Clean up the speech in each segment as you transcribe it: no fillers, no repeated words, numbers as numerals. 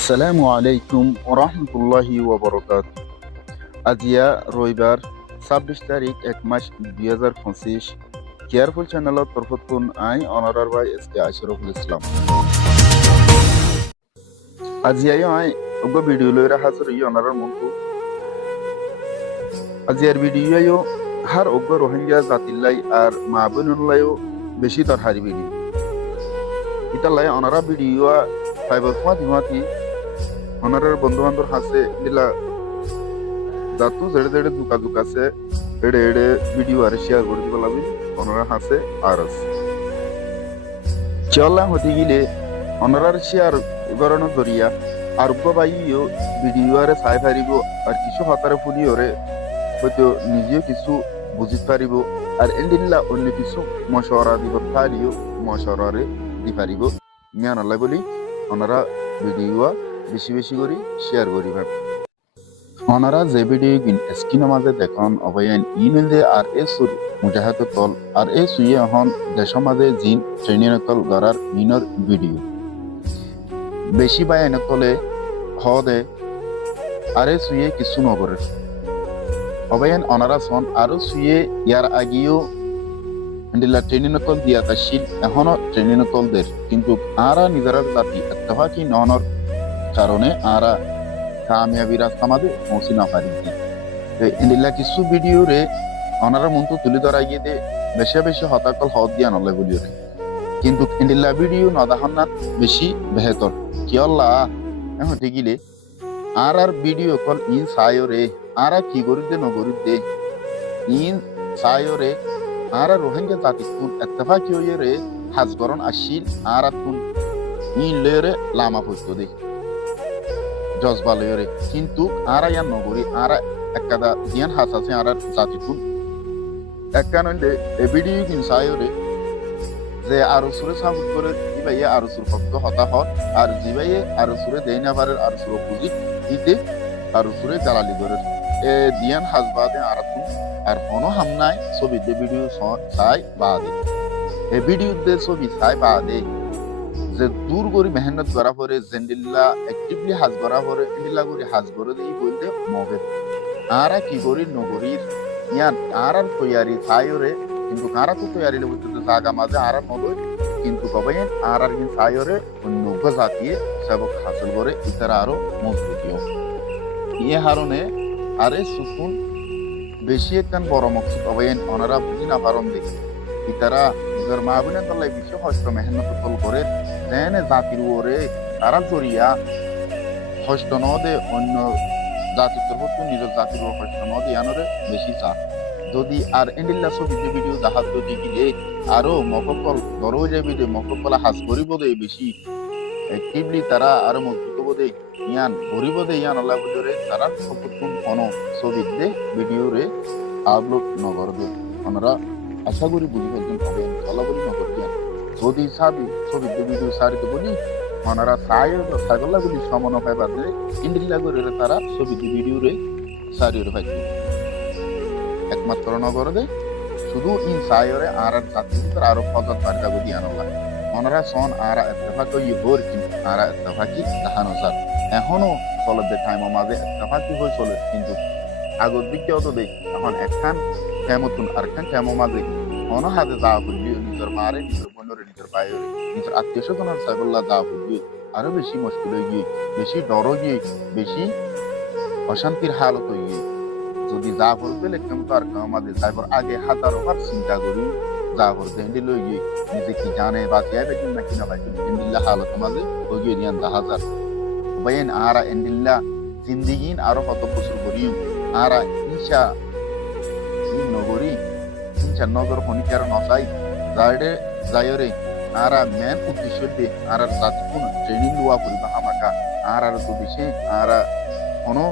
আসসালামু আলাইকুম ওরহমতুল্লাহি ওবরকাত। আজিয়া রবিবার 26 তারিখ 1 মাস 2025 কেয়ারফুল চ্যানেলত তরফতুন আই অনারার বাই এসকে আশরফুল ইসলাম। আজিয়ায় আই অগ ভিডিও লইরা হাজির হই অনারার মন্তু। আজিয়ার ভিডিও হার অগ রোহিঙ্গা জাতিল্লাই আর মা বোনুল্লাইও বেশি দরহারি ভিডিও ইতালাই অনারা ভিডিও ফাইবার ফাতি অনারার বন্ধু বান্ধব হাসে দিলা জাতু জেড়ে জেড়ে দুকা দুকাছে এড়ে এড়ে ভিডিও আর শেয়ার করে দিব লাগবে অনারা হাসে আরস চলা হতে গেলে অনারার শেয়ার গরণ দরিয়া আর বাইও ভিডিও আরে চাই পারিব আর কিছু হতারে ফুলি ওরে হয়তো নিজেও কিছু বুঝি পারিব আর এন্ডিল্লা অন্য কিছু মশওয়ারা দিব পারিও মশওয়ারে দি পারিব মিয়ানাল্লাহ বলি ওনারা ভিডিও বেশি বেশি করে শেয়ার করিবেন। ওনারা যে ভিডিও স্ক্রিনের মাঝে দেখুন অবয়ান ইমেল দে আর এ সুর মুজাহাদ তল আর এ সুইয়ে হন দেশের মাঝে জিন ট্রেনিং তল গড়ার মিনর ভিডিও বেশি বায়ান তলে হদে আর এ সুইয়ে কিছু নগরে অবয়ান ওনারা সন আরো সুইয়ে ইয়ার আগেও ইন্ডিলা ট্রেনিং তল দিয়া তাশিল এখনো ট্রেনিং তল দের কিন্তু আরা নিজের জাতি এতফাকি নহনর কারণে আরা কামিয়াবি রাস্তা মাঝে পৌঁছি না পারি ইন্ডিলা কিছু ভিডিও রে ওনারা মন্তু তুলে ধরা গিয়ে দে বেশি বেশি হতাকল হদ দিয়া নলে বলিও রে কিন্তু ইন্ডিলা ভিডিও নদাহন না বেশি বেহতর কি আল্লাহ এখন গিলে আর ভিডিও কল ইন সায়ো রে আর কি করি দে নগরি দে ইন সায়ো রে আর রোহিঙ্গা জাতি তুন এতফাকি হইয়ে রে হাজগরণ আসিল আর তুন ইন লেরে লামা ফুসতো দে জজবা লয়রে কিন্তু আরা ইয়ান নগরী আরা একাদা দিয়ান হাসাসে আরা জাতিকুন একানন্দে এ ভিডিও কিন সায়রে যে আরো সুরে সাবুত করে দিবাইয়ে আরো সুর ভক্ত হতা হন আর জিবাইয়ে আরো সুরে দেই না পারে আরো সুর পুঁজি দিতে আরো সুরে জালালি করে এ দিয়ান হাজবাদে আরাতুন আর কোনো হামনায় ছবি দে ভিডিও সাই বাদে এ ভিডিও দে ছবি সাই বাদে যে দূর করি মেহনত করা পরে জেন্ডিল্লা অ্যাক্টিভলি হাজ করা পরে এন্ডিল্লা করি হাজ করে দেই বলতে মবে আরা কি করি নগরীর ইয়ান আর তৈয়ারি সায়রে কিন্তু কারা তো তৈয়ারি লবতে জায়গা মাঝে আর নদই কিন্তু কবে আর কিন সায়রে অন্য জাতিয়ে সবক হাসিল করে ইতারা আরো মজবুতিও ইয়ে হারনে আরে সুকুন বেশি একখান বড় মকসুদ কবে ওনারা বুঝি না পারন দেখি ইতারা নিজের মা বোনের তলায় বেশি কষ্ট মেহনত তল করে দেনে জাতির ওরে তারা জড়িয়া কষ্ট ন দে অন্য জাতির তরফ নিজের জাতির ওর কষ্ট ন দিয়ে আনরে বেশি চা যদি আর এন্ডিল্লা ছবি ভিডিও দেখাত যদি গিলে আরো মককল ধরো যে ভিডিও মককলা হাজ করিব দে বেশি অ্যাক্টিভলি তারা আরো মজবুত বদে ইয়ান গরিব দে ইয়ান আল্লাহ বদরে তারা সবটুকুন কোনো ছবি দে ভিডিও রে আপলোড নগর দে আমরা আশা করি বুঝি ফেলছেন হবে আল্লাহ বলি নগর দিয়া যদি সাবি ছবি ভিডিও সারিতে বলি ওনারা সাইবল্লা বলি সমান পাইবার দিলে ইন্ডিল্লা করে তারা ছবি ভিডিও রে সারিয়ে পাইছে একমাত্র নগর দে শুধু ইন সায়রে আর জাতির আরো ফজত বার্তা গদি আনলা ওনারা সন আর এতফাক ই হোর কিন্তু আর এতফাকি দেখানো স্যার এখনো চলে দে টাইম মাঝে এতফাকি হয়ে চলে কিন্তু আগর দিকে অত দেখ এখন একখান কেমতুন আর খান কেমন মাঝে অন হাতে যা বললি নিজের মারে নিজের বোনের নিজের ভাইয়ের নিজের আত্মীয় স্বজনের সাইবল্লা যা বলবি আরো বেশি মুশকিল হয়ে গিয়ে বেশি ডর গিয়ে বেশি অশান্তির হালত হয়ে গিয়ে যদি যা করবে লেখম তো আর আমাদের যাইবার আগে হাজারোবার চিন্তা করি যা করতে হিন্দি লই গিয়ে নিজে কি জানে বা যাইবে কি না কিনা ভাই ইন্দিল্লা হালত মাঝে হয়ে গিয়ে নিয়ান 10,000 বাইন আরা ইন্দিল্লা জিন্দিগিন আরো কত বছর করিও আরা ইনশা ইন নগরী ইনশা নগর হনিকার নসাই যাইডে যাইরে আরা মেন উদ্দেশ্য দে আরা জাতি কোন ট্রেনিং লওয়া পরিবা আমাকা আর তো দেশে আরা কোনো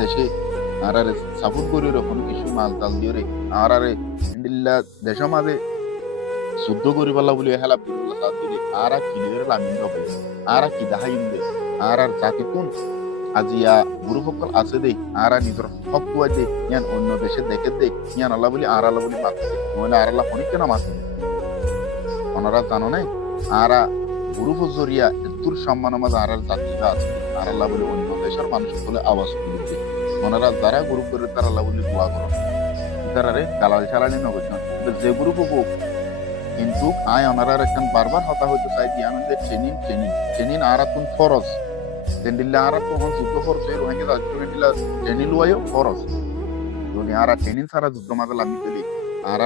দেশে আর সাপোর্ট করি কোনো কিছু মাল তাল দিয়ে রে আর ইন্ডিল্লা দেশের মাঝে শুদ্ধ করি পাল্লা বলি হেলা বিরুল্লা সাথ দিলে আর কিনে লামিন হবে আর কি দেখাই দে আর জাতি কোন আজিয়া গুরু সকল আছে দে আর নিজের হক কুয়া দে ইয়ান অন্য দেশে দেখে দে ইয়ান আল্লাহ বলি আর আল্লাহ বলি মাতে নহলে আর আল্লাহ অনেক কেন মাতে ওনারা জানো নাই আর গ্রুপ জরিয়া এতুর সম্মান মাঝে আর জাতিরা আছে আর আল্লাহ বলে অন্য দেশের মানুষ বলে আওয়াজ তুলছে ওনারা যারা গ্রুপ করে তারা আল্লাহ বলে দোয়া করো তারারে গালাল চালানি নগর যে গ্রুপ হোক কিন্তু আয় ওনারা একখান বারবার হতা হইতে চাই দিয়ে আমাদের ট্রেনিং ট্রেনিং ট্রেনিং আর তুন ফরজ তেন্ডিল্লা আর তখন যুদ্ধ করছে রোহিঙ্গা রাজনীতিলা ট্রেনিং লুয়াইও ফরজ যদি আর ট্রেনিং ছাড়া যুদ্ধ মাঝে লাগি পেলি আর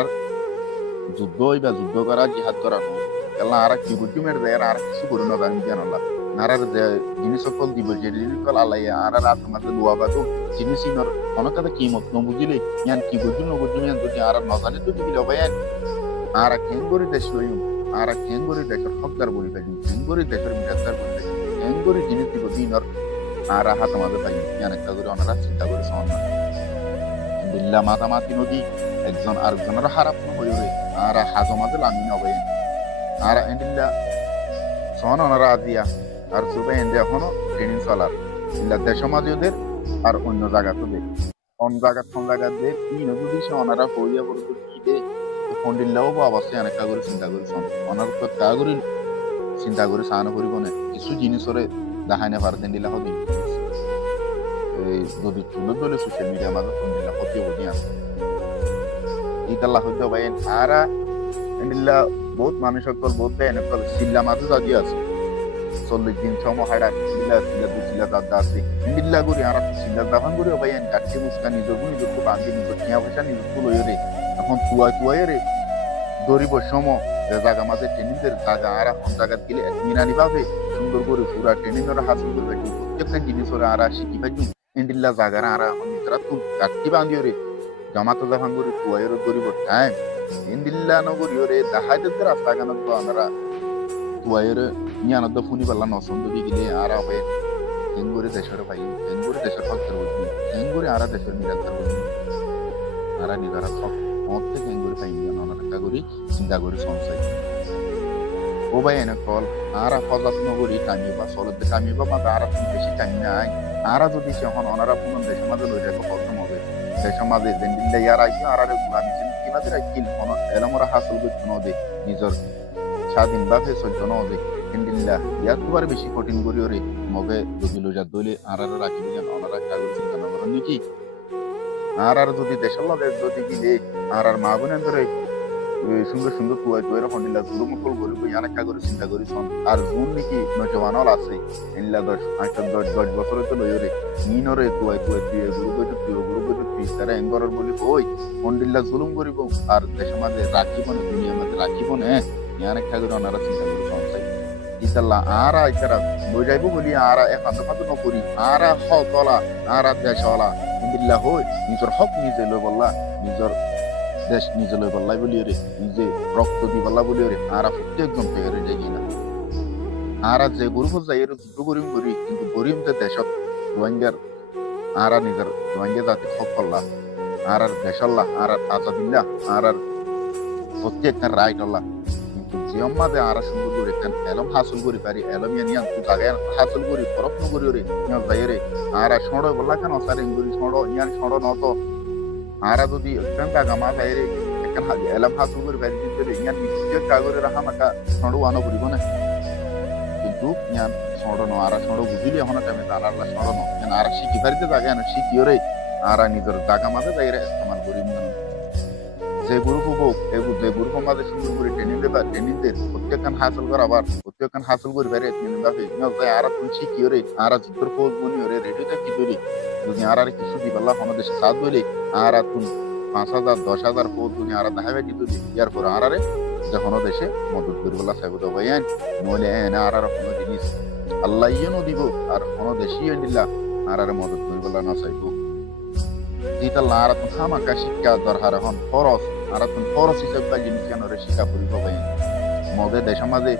যুদ্ধ বা যুদ্ধ করা জিহাদ করা হোক এলা আর কি বুদ্ধি মেরে দেয় আর কিছু করে না জানি জান আল্লাহ আর যে জিনিস সকল দিব যে জিনিস সকল আল্লাহ আর আর তোমাদের লোয়া বাদু জিনিস ইনর অনেক কথা কি মত নবুঝিলে ইয়ান কি বুদ্ধি নবুঝি ইয়ান যদি আর নজানে তো দিবি ভাই আর কেঙ্গরি দেশ লইম আর কেঙ্গরি দেশের হকদার বলি পাই কেঙ্গরি দেশের বিরাজদার বলি পাই কেঙ্গরি জিনিস দিব দিনর আর হাত আমাদের পাই ইয়ান একটা করে ওনারা চিন্তা করে সমান না বিল্লা মাতামাতি নদী একজন আরেকজনের হারাপ হয়ে আর হাজ আমাদের আমি নবে আর এন্ডিল্লা সন ওনারা আজিয়া আর সুবে এন্ডে এখনো ট্রেনিং চলার ইল্লা দেশ সমাজীয়দের আর অন্য জায়গাতে অন্য জায়গা দিয়ে কি নদী সে ওনারা হইয়া পড়তে কি দে ফন্ডিল্লাও অবশ্যই অনেকটা করে চিন্তা করে শোন ওনার তো তা করে চিন্তা করে সাহানো করিব না কিছু জিনিসরে দেখাই না পারতেন দিলা হবি এই যদি তুলে ধরে সোশ্যাল মিডিয়া মাঝে ফন্ডিল্লা ক্ষতি হবি আছে ইতাল্লাহ হইতে ভাই আরা এন্ডিল্লা বহুত মানুষ সকল বহুত এনেক সিল্লা মাঝে জাদি আছে 40 দিন সময় হাড়া সিল্লা দাদা আছে এন্ডিল্লা করি আর সিল্লা দাফান করি ভাই এন কাটছে মুসকা নিজের নিজের তো বাঁধি নিজের টিয়া পয়সা নিজের তো লইয়ে রে এখন তুয়াই রে দরিব সম যে জায়গা মাঝে ট্রেনিংদের জায়গা আর এখন জায়গা গেলে মিনানি পাবে সুন্দর করে পুরা ট্রেনিং ওরা হাসিল করবে প্রত্যেকটা জিনিস ওরা আর শিখি পাই এন্ডিল্লা জায়গা আর এখন নিজেরা তুল কাটতি বাঁধিও রে জমাতো জাফান করি তুয়াইয়ের দরিব টাইম এন্ডিল্লা নগরী রে দেখাইতে রাস্তা কেন তো আমরা তুয়াইয়ের নিয়ানত ফুনি পাল্লা নসন্দ দিয়ে গেলে আর হবে হেঙ্গুরে দেশের ভাই হেঙ্গুরে দেশের ভক্তের বলবি হেঙ্গুরে আর দেশের মিরাজদার বলবি আর নিজেরা সব মধ্যে হেঙ্গুরে পাই একটা করি চিন্তা করি সংশয় ও ভাই এনে কল আর হজাত নগরী কামিবা চলতে কামিবা মাঝে আর বেশি টাইম নাই আর যদি সেখন অনারা পুনঃ দেশের মাঝে লই যাবো কত হবে দেশের মাঝে দিল্লা ইয়ার আইসি আর গুলামি কিনাদের রাখি এলামরা হাসল করতে নদে নিজের স্বাধীন ভাবে সহ্য নদে দিল্লা ইয়ার দুবার বেশি কঠিন করি ওরে মগে যদি লই যা দইলে আর রাখি দিলেন অনারা কাগজ চিন্তা না করেন নাকি আর যদি দেশের লগে যদি গিলে আর মা বোনের ধরে সুন্দর সুন্দর তুয়াই ফন্ডিল্লা জুলু মুকল করিব ইয়ানেকা করে চিন্তা করি আর জুন নাকি নজওয়ানল আছে এনলা 10 বছরে তো লইরে নিনরে তুয়াই তুই গুরু গজু তুই তারা এঙ্গরর বলি ওই ফন্ডিল্লা জুলুম করিব আর দেশের মাঝে রাখিব না দুনিয়ার মাঝে রাখিব না ইয়ানেকা করে ওনারা চিন্তা করি সংসাই ইতাল্লা আর আইতারা লই যাইব বলি আর এখন তো নকরি আর হকলা আর দেশওয়ালা ফন্ডিল্লা হই নিজের হক নিজে লই বললা নিজের দেশ নিজে লই বললাই বলি রে নিজে রক্ত দি বললা বলি রে আর প্রত্যেকজন পেয়ে যাই না আর যে গরিব যাই যুদ্ধ করি কিন্তু গরিব যে দেশত রোহিঙ্গার আর নিজের রোহিঙ্গা জাতি হক করলা আর দেশল্লা আর আজাদিল্লা আর প্রত্যেকটা রাইট আল্লাহ কিন্তু যে মাঝে আর সুন্দর করে একখান এলম হাসল করি পারি এলম ইয়ানিয়ান তু জায়গায় হাসল করি প্রশ্ন করি রে যাই রে আর সড়ো বললা কেন সারিং করি সড়ো ইয়ান সড়ো নত আর যদি একখান গামা যাইরে একখান এলাম হাসু করে বাইরে দিতে ইয়ান নিশ্চয় কাগরে রাখা মাকা সড়ো আনো করিব না কিন্তু ইয়ান সড়ো ন আর সড়ো বুঝিলে এখন টাইমে তার সড়ো ন ইয়ান আর শিখি পারিতে জায়গা না শিখিও রে আর নিজের জায়গা মাঝে যাইরে ইস্তেমাল করি যে গ্রুপ হবো যে গ্রুপ মাঝে সুন্দর করে ট্রেনিং দেবা ট্রেনিং দের প্রত্যেকখান হাসল করা আবার প্রত্যেকখান হাসল করে বাইরে ট্রেনিং দেবে আর তুমি শিখিও রে আর যুদ্ধর পোজ বনি রে রেডিওতে কি তৈরি যদি আর কিছু দি পাল্লা কোনো দেশে সাথ বলে আর তুমি 5,000 10,000 পোজ তুমি আর দেখাবে কি তুই ইয়ার পর আর যখন দেশে মদত করি বলা চাইব তো ভাইয়ান নইলে এনে আর কোনো জিনিস আল্লাহ ইয়েও দিব আর কোনো দেশই দিলা আর মদত করি বলা না চাইব ইতাল্লা আর তুমি খামাকা শিক্ষা দরকার এখন খরচ আর তুমি খরচ হিসেবে জিনিস কেন শিক্ষা করিব ভাইয়ান মগে দেশের মাঝে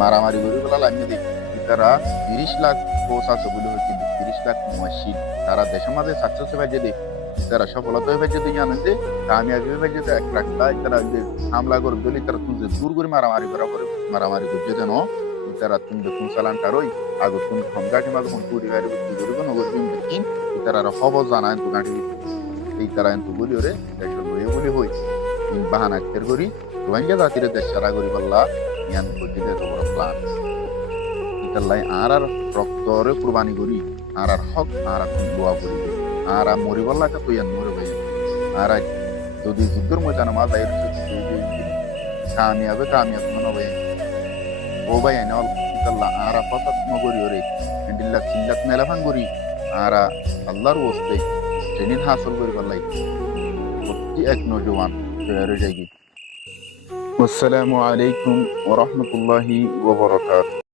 মারামারি করি বলা লাগিয়ে দিই তারা 30 লাখ পোস্ট আছে বলে হচ্ছে 30 লাখ মসজিদ তারা দেশের মাঝে সাকসেস হয়ে যেতে তারা সফলতা হয়ে যেতে জানেছে কামিয়াবি হয়ে যেতে 1 লাখ তারা হামলা করে দিলে তারা তুমি দূর করে মারামারি করছে যেন তারা তুমি দেখুন চালান কারোই আগে তুমি ক্ষমতাটি মাঝে কোন পরিবারে কি করব নগর দিন তারা খবর জানায় তো গাঁটি এই তারা কিন্তু বলি ওরে দেশের লয়ে বলি হই বাহানা করি রোহিঙ্গা জাতির দেশ সারা করি পাল্লা ইয়ান কইতে এত বড় প্ল্যান ইতাল্লাই আর রক্তরে কুরবানি করি আর হক আর দোয়া করি আর মরিবার লাগে তো ইয়ান মরে ভাই আর যদি যুদ্ধের ময়দানে মা যাই কামিয়াব মনে ভাই ও ভাই আইন ইতাল্লা আর পাতাত মগরি ওরে এন্ডিল্লা চিল্লাত মেলাফান করি আর আল্লাহর ওস্তে ট্রেনিং হাসল করিবার লাগে প্রতি এক নজওয়ান তৈরি যাই। আসসালামু আলাইকুম ওয়া রাহমাতুল্লাহি ওয়া বারাকাতুহু।